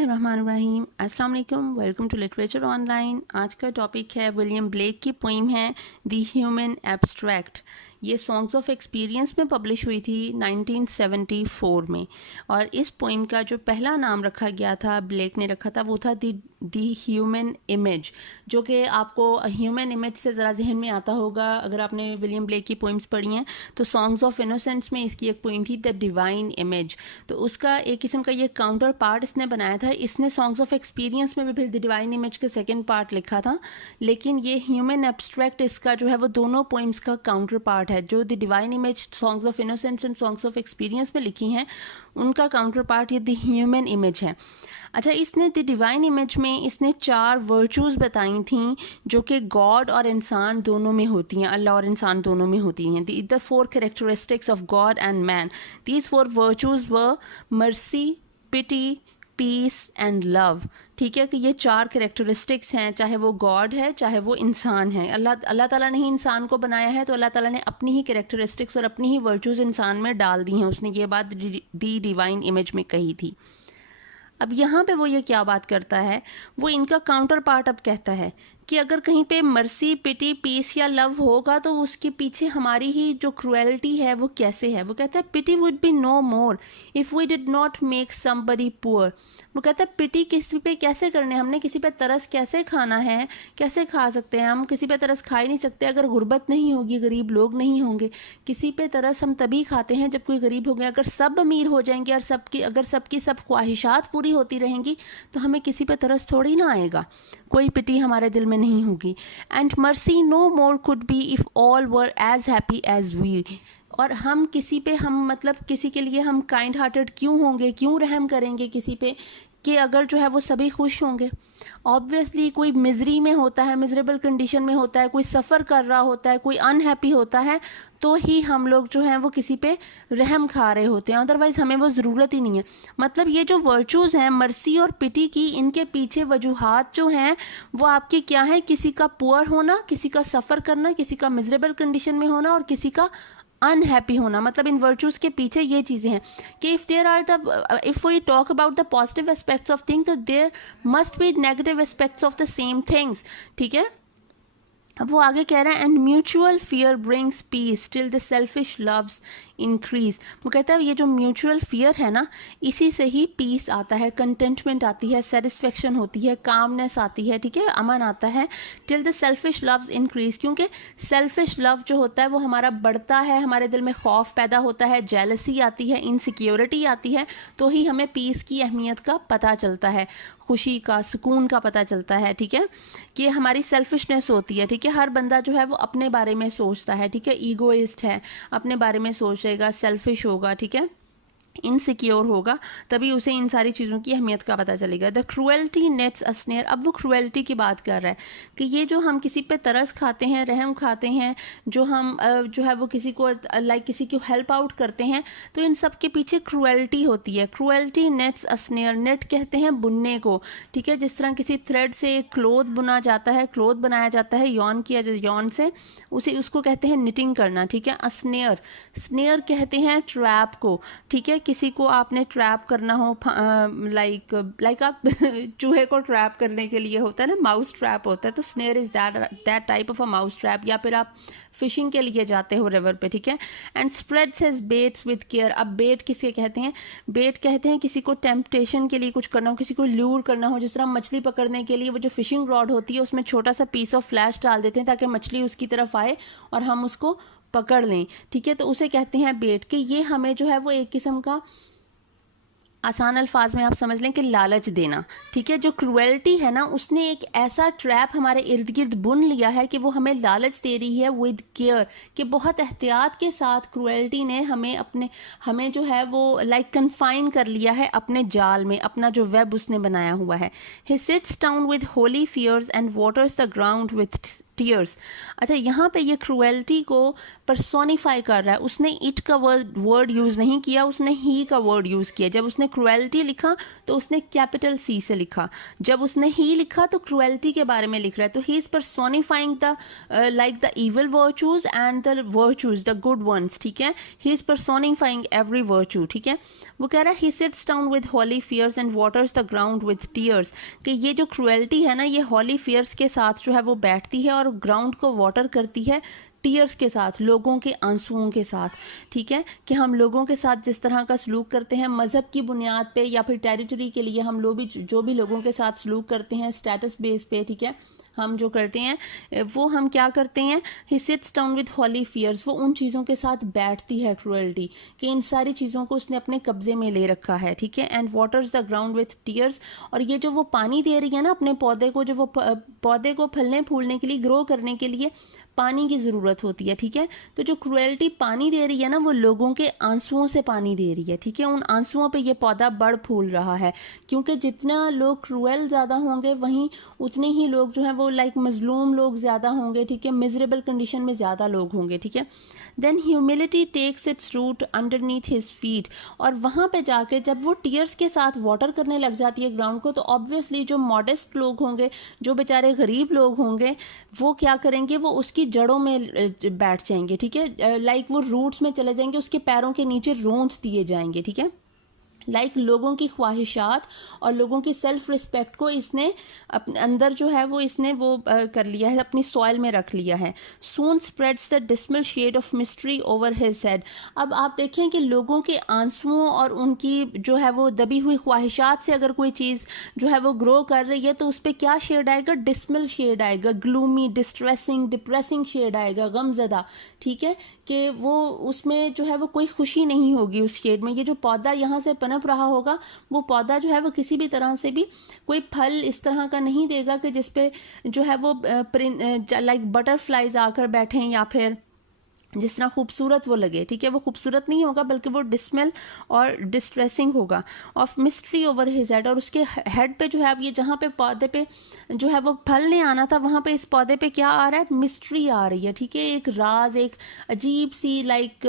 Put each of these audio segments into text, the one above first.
बिस्मिल्लाहिर्रहमानिर्रहीम। अस्सलाम वालेकुम, वेलकम टू लिटरेचर ऑनलाइन। आज का टॉपिक है विलियम ब्लेक की पोइम है द ह्यूमन एब्स्ट्रैक्ट। ये सॉन्ग्स ऑफ एक्सपीरियंस में पब्लिश हुई थी 1974 में। और इस पोइम का जो पहला नाम रखा गया था, ब्लेक ने रखा था, वो था दी ह्यूमन इमेज, जो कि आपको ह्यूमन इमेज से ज़रा जहन में आता होगा अगर आपने विलियम ब्लेक की पोइम्स पढ़ी हैं। तो सॉन्ग्स ऑफ इनोसेंस में इसकी एक पोइम थी द डिवाइन इमेज, तो उसका एक किस्म का ये काउंटर पार्ट इसने बनाया था। इसने सॉन्ग्स ऑफ एक्सपीरियंस में भी फिर द डिवाइन इमेज के सेकेंड पार्ट लिखा था, लेकिन ये ह्यूमन एब्स्ट्रैक्ट इसका जो है वो दोनों पोइम्स का काउंटर पार्ट है। जो the divine image songs of innocence and songs of experience में लिखी हैं, उनका काउंटर पार्ट ये द ह्यूमन इमेज है। अच्छा, इसने द डिवाइन इमेज में इसने 4 वर्चूज़ बताई थी जो कि गॉड और इंसान दोनों में होती हैं, अल्लाह और इंसान दोनों में होती हैं। The 4 characteristics of God and man, these 4 virtues were mercy, pity, peace and love. ठीक है कि ये 4 कैरेक्टरिस्टिक्स हैं, चाहे वो गॉड है चाहे वो इंसान है। अल्लाह ताला ने ही इंसान को बनाया है, तो अल्लाह ताला ने अपनी ही कैरेक्टरिस्टिक्स और अपनी ही वर्चूज़ इंसान में डाल दी हैं। उसने ये बात दी डिवाइन इमेज में कही थी। अब यहाँ पे वो ये क्या बात करता है, वो इनका काउंटर पार्ट अब कहता है कि अगर कहीं पे मर्सी, पिटी, पीस या लव होगा तो उसके पीछे हमारी ही जो क्रुएलिटी है वो कैसे है। वो कहता है pity would be no more if we did not make somebody poor. वो कहता है पिटी किसी पे कैसे करने, हमने किसी पे तरस कैसे खाना है, कैसे खा सकते हैं हम? किसी पे तरस खा ही नहीं सकते अगर गुर्बत नहीं होगी, गरीब लोग नहीं होंगे। किसी पे तरस हम तभी खाते हैं जब कोई गरीब हो गया। अगर सब अमीर हो जाएंगे और अगर सबकी सब ख्वाहिशात पूरी होती रहेंगी तो हमें किसी पे तरस थोड़ी ना आएगा, कोई पिटी हमारे दिल में नहीं होगी। And mercy no more could be if all were as happy as we. और हम किसी पे मतलब किसी के लिए हम काइंड हार्टेड क्यों होंगे, क्यों रहम करेंगे किसी पे कि अगर जो है वो सभी खुश होंगे। ऑब्वियसली कोई मिजरी में होता है, मिजरेबल कंडीशन में होता है, कोई सफ़र कर रहा होता है, कोई अनहैप्पी होता है, तो ही हम लोग जो हैं वो किसी पे रहम खा रहे होते हैं, अदरवाइज़ हमें वो ज़रूरत ही नहीं है। मतलब ये जो वर्चूज़ हैं मर्सी और पिटी की, इनके पीछे वजूहात जो हैं वो आपकी क्या है, किसी का पुअर होना, किसी का सफ़र करना, किसी का मिजरेबल कंडीशन में होना और किसी का अनहैप्पी होना। मतलब इन वर्चूज़ के पीछे ये चीज़ें हैं कि if we talk about the positive aspects of things, तो there must be negative aspects of the same things. ठीक है, अब वो आगे कह रहा है and mutual fear brings peace till the selfish loves increase. वो कहता है ये जो म्यूचुअल फियर है ना, इसी से ही पीस आता है, कंटेंटमेंट आती है, सेटिस्फेक्शन होती है, कामनेस आती है, ठीक है, अमन आता है। Till the selfish loves increase, क्योंकि सेल्फिश लव जो होता है वो हमारा बढ़ता है, हमारे दिल में खौफ पैदा होता है, जेलसी आती है, इनसिक्योरिटी आती है, तो ही हमें पीस की अहमियत का पता चलता है, खुशी का, सुकून का पता चलता है। ठीक है, कि हमारी सेल्फिशनेस होती है। ठीक है, हर बंदा जो है वो अपने बारे में सोचता है। ठीक है, ईगोइस्ट है, अपने बारे में सोचेगा, सेल्फिश होगा, ठीक है, इनसिक्योर होगा, तभी उसे इन सारी चीज़ों की अहमियत का पता चलेगा। The cruelty nets a snare. अब वो क्रुएल्टी की बात कर रहा है कि ये जो हम किसी पे तरस खाते हैं, रहम खाते हैं, जो हम जो है वो किसी को किसी को हेल्प आउट करते हैं, तो इन सब के पीछे क्रुएल्टी होती है। क्रुएल्टी नेट्स अ स्नेयर। नेट कहते हैं बुनने को। ठीक है, जिस तरह किसी थ्रेड से क्लोथ बुना जाता है, क्लोथ बनाया जाता है, यॉन किया जाता है, यॉन से उसको कहते हैं निटिंग करना। ठीक है, अ स्नेयर। स्नेयर कहते हैं ट्रैप को। ठीक है, किसी को आपने ट्रैप करना हो, लाइक आप चूहे को ट्रैप करने के लिए होता है ना, माउस ट्रैप होता है, तो snare is that type of a mouse trap. या फिर आप फिशिंग के लिए जाते हो रिवर पे। ठीक है, and spreads his baits with care. अब बेट किसे कहते हैं? बेट कहते हैं किसी को टेम्पटेशन के लिए कुछ करना हो, किसी को ल्यूर करना हो। जिस तरह मछली पकड़ने के लिए वो जो फिशिंग रॉड होती है उसमें छोटा सा पीस ऑफ फ्लैश डाल देते हैं ताकि मछली उसकी तरफ आए और हम उसको पकड़ लें। ठीक है, तो उसे कहते हैं बेट। कि ये हमें जो है वो एक किस्म का, आसान अल्फाज में आप समझ लें कि लालच देना। ठीक है, जो क्रुएल्टी है ना, उसने एक ऐसा ट्रैप हमारे इर्द गिर्द बुन लिया है कि वो हमें लालच दे रही है विद केयर, कि बहुत एहतियात के साथ क्रुएल्टी ने हमें जो है वो कन्फाइन कर लिया है अपने जाल में, अपना जो वेब उसने बनाया हुआ है। He sits down with holy fears and waters the ground with tears. अच्छा, यहाँ पे ये क्रूएल्टी को पर्सोनिफाई कर रहा है, उसने इट का वर्ड यूज़ नहीं किया, उसने ही का वर्ड यूज़ किया। जब उसने क्रूएल्टी लिखा तो उसने कैपिटल सी से लिखा, जब उसने ही लिखा तो क्रूएल्टी के बारे में लिख रहा है। तो he is personifying the like the evil virtues and the virtues, the good ones, ठीक है। He is personifying every virtue, ठीक है। वो कह रहा है he sits down with holy fears and waters the ground with tears, कि ये जो क्रूएल्टी है ना, ये हॉली फियर्स के साथ जो है वो बैठती है और ग्राउंड को वाटर करती है टीयर्स के साथ, लोगों के आंसुओं के साथ, ठीक है। कि हम लोगों के साथ जिस तरह का सलूक करते हैं मज़हब की बुनियाद पे या फिर टेरिटरी के लिए, हम लोग भी जो भी लोगों के साथ सलूक करते हैं स्टेटस बेस पे, ठीक है, हम जो करते हैं वो हम क्या करते हैं, he sits down with holy fears, वो उन चीज़ों के साथ बैठती है क्रूएल्टी, कि इन सारी चीज़ों को उसने अपने कब्जे में ले रखा है, ठीक है। And waters the ground with tears, और ये जो वो पानी दे रही है ना अपने पौधे को, जो वो पौधे को फलने फूलने के लिए, ग्रो करने के लिए पानी की ज़रूरत होती है, ठीक है। तो जो क्रूएल्टी पानी दे रही है ना, वो लोगों के आंसुओं से पानी दे रही है, ठीक है। उन आंसुओं पे ये पौधा बढ़ फूल रहा है, क्योंकि जितना लोग क्रूएल ज़्यादा होंगे वहीं उतने ही लोग जो है वो लाइक मजलूम लोग ज़्यादा होंगे, ठीक है, मिजरेबल कंडीशन में ज़्यादा लोग होंगे, ठीक है। Then humility takes its root underneath his feet, और वहाँ पे जाके जब वो टीयर्स के साथ वाटर करने लग जाती है ग्राउंड को, तो ऑब्वियसली जो मॉडेस्ट लोग होंगे, जो बेचारे गरीब लोग होंगे, वो क्या करेंगे, वो उसकी जड़ों में बैठ जाएंगे, ठीक है। लाइक वो रूट्स में चले जाएंगे, उसके पैरों के नीचे रोंद दिए जाएंगे, ठीक है। लाइक लोगों की ख्वाहिशात और लोगों की सेल्फ रिस्पेक्ट को इसने अपने अंदर जो है वो इसने वो कर लिया है, अपनी सॉइल में रख लिया है। Soon spreads the dismal shade of mystery over his head. अब आप देखें कि लोगों के आंसुओं और उनकी जो है वो दबी हुई ख्वाहिशात से अगर कोई चीज़ जो है वो ग्रो कर रही है, तो उस पर क्या शेड आएगा, डिस्मल शेड आएगा, ग्लूमी, डिस्ट्रेसिंग, डिप्रेसिंग शेड आएगा, गमज़दा, ठीक है। कि वो उसमें जो है वो कोई खुशी नहीं होगी उस शेड में। ये जो पौधा यहाँ से पनप रहा होगा, वो पौधा जो है वो किसी भी तरह से भी कोई फल इस तरह का नहीं देगा कि जिसपे जो है वो लाइक बटरफ्लाइज आकर बैठें या फिर जिस तरह खूबसूरत वो लगे, ठीक है। वो खूबसूरत नहीं होगा बल्कि वो डिस्मेल और डिस्ट्रेसिंग होगा। Of mystery over his head, और उसके हेड पे जो है अब ये जहाँ पे पौधे पे जो है वो फल ने आना था, वहाँ पे इस पौधे पे क्या आ रहा है, मिस्ट्री आ रही है, ठीक है। एक राज, एक अजीब सी लाइक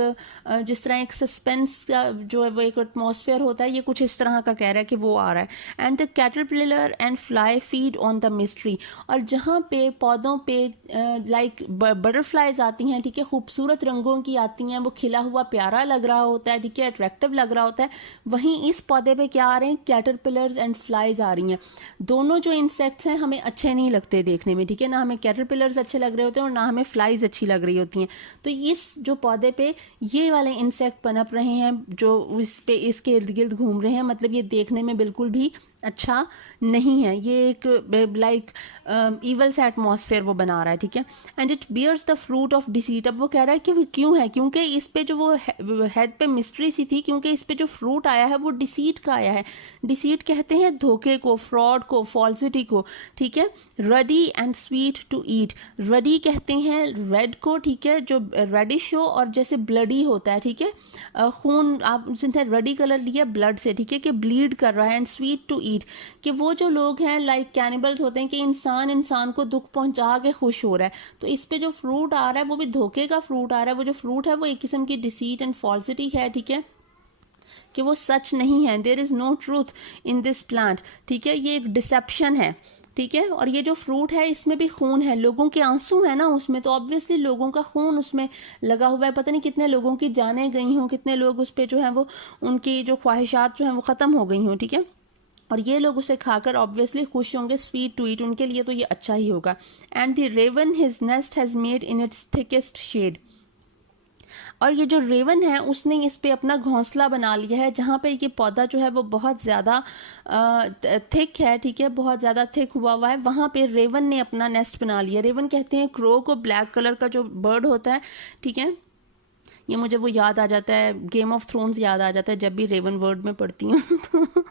जिस तरह एक सस्पेंस का जो है वो एक एटमॉस्फेयर होता है, ये कुछ इस तरह का कह रहा है कि वो आ रहा है। And the caterpillar and fly feed on the mystery, और जहाँ पे पौधों पे लाइक बटरफ्लाइज आती हैं, ठीक है, खूबसूरत रंगों की आती हैं, वो खिला हुआ प्यारा लग रहा होता है, ठीक है, अट्रैक्टिव लग रहा होता है, वहीं इस पौधे पे क्या आ रहे हैं, कैटरपिलर्स एंड फ्लाइज आ रही हैं। दोनों जो इंसेक्ट्स हैं हमें अच्छे नहीं लगते देखने में, ठीक है, ना हमें कैटरपिलर्स अच्छे लग रहे होते हैं और ना हमें फ्लाइज अच्छी लग रही होती हैं। तो इस जो पौधे पे ये वाले इंसेक्ट पनप रहे हैं जो इस पे इसके इर्द गिर्द घूम रहे हैं, मतलब ये देखने में बिल्कुल भी अच्छा नहीं है, ये एक लाइक ईवल सा एटमॉस्फेयर वो बना रहा है, ठीक है। And it bears the fruit of deceit. अब वो कह रहा है कि वो क्यों है, क्योंकि इस पे जो वो हेड पे मिस्ट्री सी थी, क्योंकि इस पे जो फ्रूट आया है वो डिसीट का आया है। डिसीट कहते हैं धोखे को, फ्रॉड को, फॉल्सिटी को, ठीक है। Ruddy and sweet to eat, ruddy कहते हैं रेड को, ठीक है, जो रेडिश हो और जैसे ब्लडी होता है, ठीक है, खून आप सुनते हैं रडी कलर लिया ब्लड से, ठीक है, कि ब्लीड कर रहा है। एंड स्वीट टू ईट, कि वो जो लोग हैं लाइक कैनिबल्स होते हैं, कि इंसान को दुख पहुंचा के खुश हो रहा है। तो इस पे जो फ्रूट आ रहा है वो भी धोखे का फ्रूट आ रहा है। वो जो फ्रूट है वो एक किस्म की डिसीट एंड फॉल्सिटी है, ठीक है, कि वो सच नहीं है। There is no truth in this plant, ठीक है, ये एक डिसेप्शन है, ठीक है। और ये जो फ्रूट है इसमें भी खून है, लोगों के आंसू है ना उसमें, तो ऑब्वियसली लोगों का खून उसमें लगा हुआ है। पता नहीं कितने लोगों की जानें गई हों, कितने लोग उस पर जो है वो उनकी जो ख्वाहिशात जो हैं वो ख़त्म हो गई हों, ठीक है। और ये लोग उसे खाकर ऑब्वियसली खुश होंगे, स्वीट टू ईट, उनके लिए तो ये अच्छा ही होगा। And the raven his nest has made in its thickest shade, और ये जो रेवन है उसने इस पे अपना घोंसला बना लिया है, जहाँ पे ये पौधा जो है वो बहुत ज़्यादा थिक है, ठीक है, बहुत ज़्यादा थिक हुआ है, वहाँ पे रेवन ने अपना नेस्ट बना लिया। रेवन कहते हैं क्रो को, ब्लैक कलर का जो बर्ड होता है, ठीक है। ये मुझे वो याद आ जाता है, गेम ऑफ थ्रोन्स याद आ जाता है जब भी रेवन वर्ड में पढ़ती हूँ। तो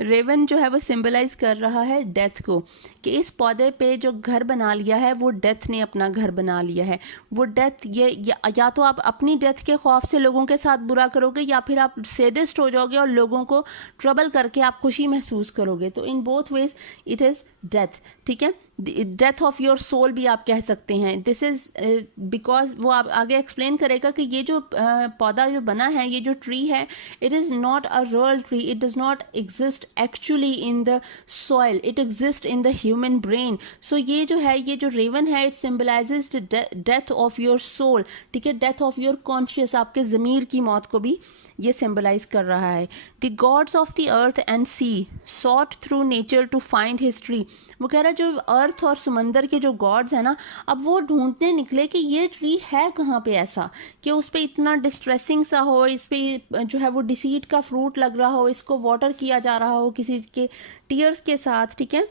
रेवन जो है वो सिंबलाइज कर रहा है डेथ को, कि इस पौधे पे जो घर बना लिया है वो डेथ ने अपना घर बना लिया है। वो डेथ ये या तो आप अपनी डेथ के खौफ से लोगों के साथ बुरा करोगे, या फिर आप सेडिस्ट हो जाओगे और लोगों को ट्रबल करके आप खुशी महसूस करोगे। तो in both ways it is death, ठीक है, डेथ ऑफ योर सोल भी आप कह सकते हैं। दिस इज़ बिकॉज वो आप आगे एक्सप्लेन करेगा कि ये जो पौधा जो बना है, ये जो ट्री है, it is not a real tree, it does not exist actually in the soil, it exist in the human brain. So ये जो है, ये जो रेवन है, it symbolises death of your soul, ठीक है, डेथ ऑफ योर कॉन्शियस, आपके ज़मीर की मौत को भी ये सिम्बलाइज कर रहा है। The gods of the earth and sea sought through nature to find history. वो कह रहा है जो अर्थ और समंदर के जो गॉड्स हैं ना, अब वो ढूंढने निकले कि ये ट्री है कहाँ पे ऐसा कि उस पर इतना डिस्ट्रेसिंग सा हो, इस पर जो है वो डिसीट का फ्रूट लग रहा हो, इसको वाटर किया जा रहा हो किसी के टीयर्स के साथ, ठीक है,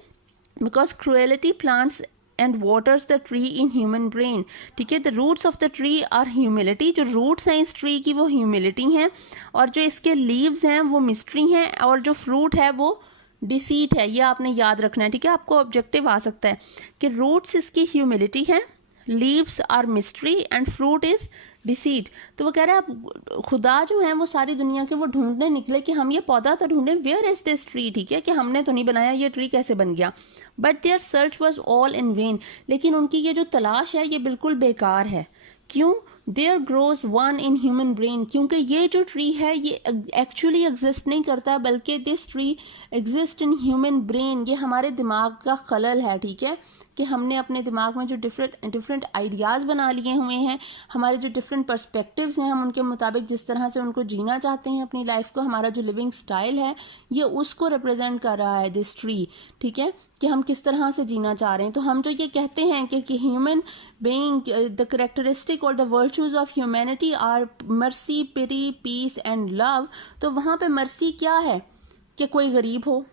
because cruelty plants and waters the tree in human brain, ठीक है। The roots of the tree are humility, जो रूट्स हैं इस ट्री की वो ह्यूमिलिटी हैं, और जो इसके लीव्स हैं वो मिस्ट्री हैं, और जो फ्रूट है वो डिसीट है। ये आपने याद रखना है, ठीक है, आपको ऑब्जेक्टिव आ सकता है कि रूट्स इसकी ह्यूमिलिटी है, leaves are mystery and fruit is deceit. तो वो कह रहा है अब खुदा जो है वो सारी दुनिया के वो ढूंढने निकले कि हम ये पौधा तो ढूंढे, वेयर इज दिस ट्री, ठीक है, कि हमने तो नहीं बनाया, ये ट्री कैसे बन गया। But their search was all in vain, लेकिन उनकी ये जो तलाश है ये बिल्कुल बेकार है। क्यों? There grows one in human brain, क्योंकि ये जो ट्री है ये एक्चुअली एग्जिस्ट नहीं करता, बल्कि this tree exist in human brain. ये हमारे दिमाग का खलल है, ठीक है, कि हमने अपने दिमाग में जो डिफरेंट आइडियाज़ बना लिए हुए हैं, हमारे जो डिफरेंट पर्सपेक्टिव्स हैं, हम उनके मुताबिक जिस तरह से उनको जीना चाहते हैं अपनी लाइफ को, हमारा जो लिविंग स्टाइल है ये उसको रिप्रेजेंट कर रहा है दिस ट्री, ठीक है, कि हम किस तरह से जीना चाह रहे हैं। तो हम जो ये कहते हैं कि ह्यूमन बीइंग द करेक्टरिस्टिक और the virtues of humanity are mercy, pity, peace and love, तो वहाँ पे मर्सी क्या है कि कोई गरीब हो,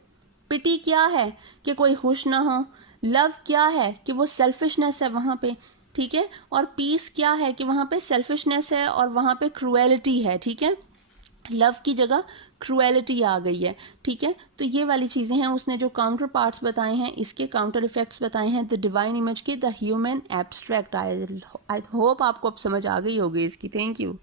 पिटी क्या है कि कोई खुश ना हो, लव क्या है कि वो सेल्फिशनेस है वहाँ पे, ठीक है, और पीस क्या है कि वहाँ पे सेल्फिशनेस है और वहाँ पे क्रूएलिटी है, ठीक है, लव की जगह क्रूएलिटी आ गई है, ठीक है। तो ये वाली चीज़ें हैं, उसने जो काउंटर पार्ट्स बताए हैं, इसके काउंटर इफेक्ट्स बताए हैं द डिवाइन इमेज के, the human abstract. I hope आपको अब समझ आ गई होगी इसकी। Thank you.